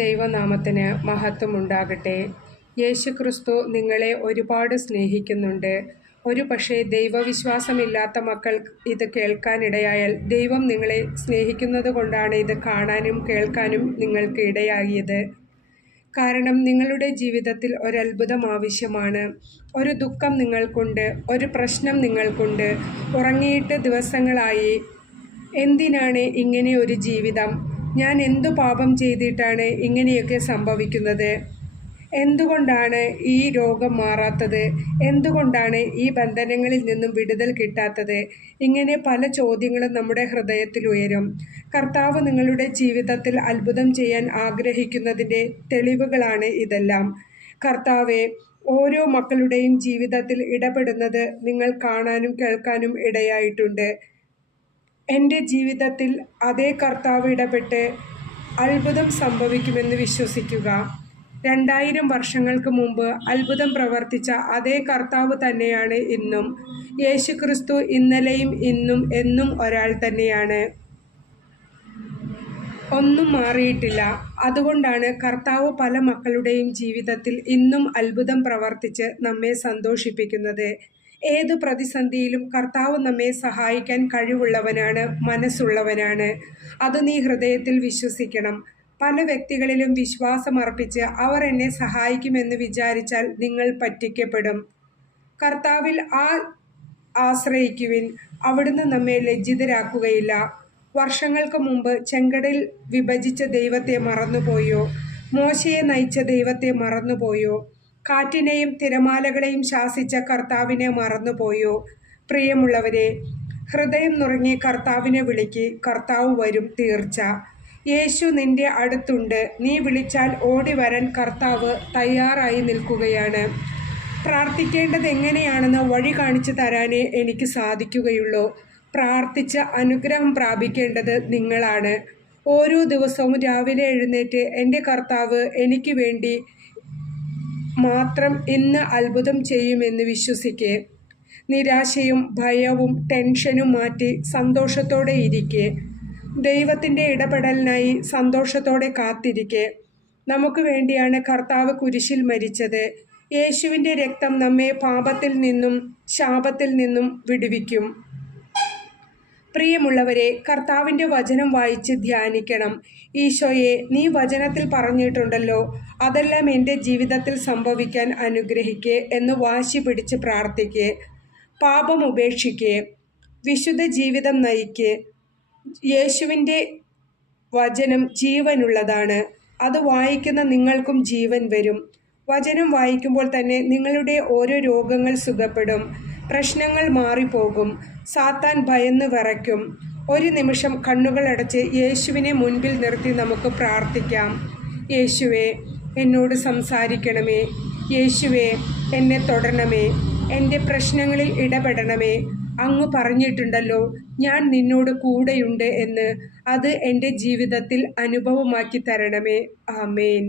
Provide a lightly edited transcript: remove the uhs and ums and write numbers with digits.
ദൈവനാമത്തിന് മഹത്വമുണ്ടാകട്ടെ. യേശുക്രിസ്തു നിങ്ങളെ ഒരുപാട് സ്നേഹിക്കുന്നുണ്ട്. ഒരു പക്ഷേ ദൈവവിശ്വാസമില്ലാത്ത മക്കൾ ഇത് കേൾക്കാനിടയായാൽ ദൈവം നിങ്ങളെ സ്നേഹിക്കുന്നത് കൊണ്ടാണ് ഇത് കാണാനും കേൾക്കാനും നിങ്ങൾക്ക് ഇടയാകിയത്. കാരണം നിങ്ങളുടെ ജീവിതത്തിൽ ഒരത്ഭുതം ആവശ്യമാണ്. ഒരു ദുഃഖം നിങ്ങൾക്കുണ്ട്, ഒരു പ്രശ്നം നിങ്ങൾക്കുണ്ട്. ഉറങ്ങിയിട്ട് ദിവസങ്ങളായി. എന്തിനാണ് ഇങ്ങനെ ഒരു ജീവിതം? ഞാൻ എന്തു പാപം ചെയ്തിട്ടാണ് ഇങ്ങനെയൊക്കെ സംഭവിക്കുന്നത്? എന്തുകൊണ്ടാണ് ഈ രോഗം മാറാത്തത്? എന്തുകൊണ്ടാണ് ഈ ബന്ധനങ്ങളിൽ നിന്നും വിടുതൽ കിട്ടാത്തത്? ഇങ്ങനെ പല ചോദ്യങ്ങളും നമ്മുടെ ഹൃദയത്തിൽ ഉയരും. കർത്താവ് നിങ്ങളുടെ ജീവിതത്തിൽ അത്ഭുതം ചെയ്യാൻ ആഗ്രഹിക്കുന്നതിൻ്റെ തെളിവുകളാണ് ഇതെല്ലാം. കർത്താവെ, ഓരോ മക്കളുടെയും ജീവിതത്തിൽ ഇടപെടുന്നത് നിങ്ങൾ കാണാനും കേൾക്കാനും ഇടയായിട്ടുണ്ട്. എൻ്റെ ജീവിതത്തിൽ അതേ കർത്താവ് ഇടപെട്ട് അത്ഭുതം സംഭവിക്കുമെന്ന് വിശ്വസിക്കുക. 2000 വർഷങ്ങൾക്ക് മുമ്പ് അത്ഭുതം പ്രവർത്തിച്ച അതേ കർത്താവ് തന്നെയാണ് ഇന്നും. യേശുക്രിസ്തു ഇന്നലെയും ഇന്നും എന്നും ഒരാൾ തന്നെയാണ്. ഒന്നും മാറിയിട്ടില്ല. അതുകൊണ്ടാണ് കർത്താവ് പല മക്കളുടെയും ജീവിതത്തിൽ ഇന്നും അത്ഭുതം പ്രവർത്തിച്ച് നമ്മെ സന്തോഷിപ്പിക്കുന്നത്. ഏതു പ്രതിസന്ധിയിലും കർത്താവ് നമ്മെ സഹായിക്കാൻ കഴിവുള്ളവനാണ്, മനസ്സുള്ളവനാണ്. അത് നീ ഹൃദയത്തിൽ വിശ്വസിക്കണം. പല വ്യക്തികളിലും വിശ്വാസമർപ്പിച്ച് അവർ എന്നെ സഹായിക്കുമെന്ന് വിചാരിച്ചാൽ നിങ്ങൾ പറ്റിക്കപ്പെടും. കർത്താവിൽ ആശ്രയിക്കുവിൻ. അവിടുന്ന് നമ്മെ ലജ്ജിതരാക്കുകയില്ല. വർഷങ്ങൾക്ക് മുമ്പ് ചെങ്കടൽ വിഭജിച്ച ദൈവത്തെ മറന്നുപോയോ? മോശയെ നയിച്ച ദൈവത്തെ മറന്നുപോയോ? കാറ്റിനെയും തിരമാലകളെയും ശാസിച്ച കർത്താവിനെ മറന്നുപോയോ? പ്രിയമുള്ളവരെ, ഹൃദയം നുറങ്ങി കർത്താവിനെ വിളിക്ക്. കർത്താവ് വരും, തീർച്ച. യേശു നിന്റെ അടുത്തുണ്ട്. നീ വിളിച്ചാൽ ഓടി വരാൻ കർത്താവ് തയ്യാറായി നിൽക്കുകയാണ്. പ്രാർത്ഥിക്കേണ്ടത് എങ്ങനെയാണെന്ന് വഴി കാണിച്ചു തരാനേ എനിക്ക് സാധിക്കുകയുള്ളൂ. പ്രാർത്ഥിച്ച് അനുഗ്രഹം പ്രാപിക്കേണ്ടത് നിങ്ങളാണ്. ഓരോ ദിവസവും രാവിലെ എഴുന്നേറ്റ് എൻ്റെ കർത്താവ് എനിക്ക് വേണ്ടി മാത്രം ഇന്ന് അത്ഭുതം ചെയ്യുമെന്ന് വിശ്വസിക്കെ. നിരാശയും ഭയവും ടെൻഷനും മാറ്റി സന്തോഷത്തോടെ ഇരിക്കെ. ദൈവത്തിൻ്റെ ഇടപെടലിനായി സന്തോഷത്തോടെ കാത്തിരിക്കെ. നമുക്ക് വേണ്ടിയാണ് കർത്താവ് കുരിശിൽ മരിച്ചത്. യേശുവിൻ്റെ രക്തം നമ്മെ പാപത്തിൽ നിന്നും ശാപത്തിൽ നിന്നും വിടുവിക്കും. പ്രിയമുള്ളവരെ, കർത്താവിൻ്റെ വചനം വായിച്ച് ധ്യാനിക്കണം. ഈശോയെ, നീ വചനത്തിൽ പറഞ്ഞിട്ടുണ്ടല്ലോ, അതെല്ലാം എൻ്റെ ജീവിതത്തിൽ സംഭവിക്കാൻ അനുഗ്രഹിക്കേ എന്ന് വാശി പിടിച്ച് പ്രാർത്ഥിക്കേ. പാപം ഉപേക്ഷിക്കേ. വിശുദ്ധ ജീവിതം നയിക്കേ. യേശുവിൻ്റെ വചനം ജീവനുള്ളതാണ്. അത് വായിക്കുന്ന നിങ്ങൾക്കും ജീവൻ വരും. വചനം വായിക്കുമ്പോൾ തന്നെ നിങ്ങളുടെ ഓരോ രോഗങ്ങൾ സുഖപ്പെടും. പ്രശ്നങ്ങൾ മാറിപ്പോകും. സാത്താൻ ഭയന്ന് വിറയ്ക്കും. ഒരു നിമിഷം കണ്ണുകളടച്ച് യേശുവിനെ മുൻപിൽ നിർത്തി നമുക്ക് പ്രാർത്ഥിക്കാം. യേശുവേ, എന്നോട് സംസാരിക്കണമേ. യേശുവേ, എന്നെ തൊടണമേ. എൻ്റെ പ്രശ്നങ്ങളിൽ ഇടപെടണമേ. അങ്ങ് പറഞ്ഞിട്ടുണ്ടല്ലോ, ഞാൻ നിന്നോട് കൂടെയുണ്ട് എന്ന്. അത് എൻ്റെ ജീവിതത്തിൽ അനുഭവമാക്കി തരണമേ. ആമേൻ.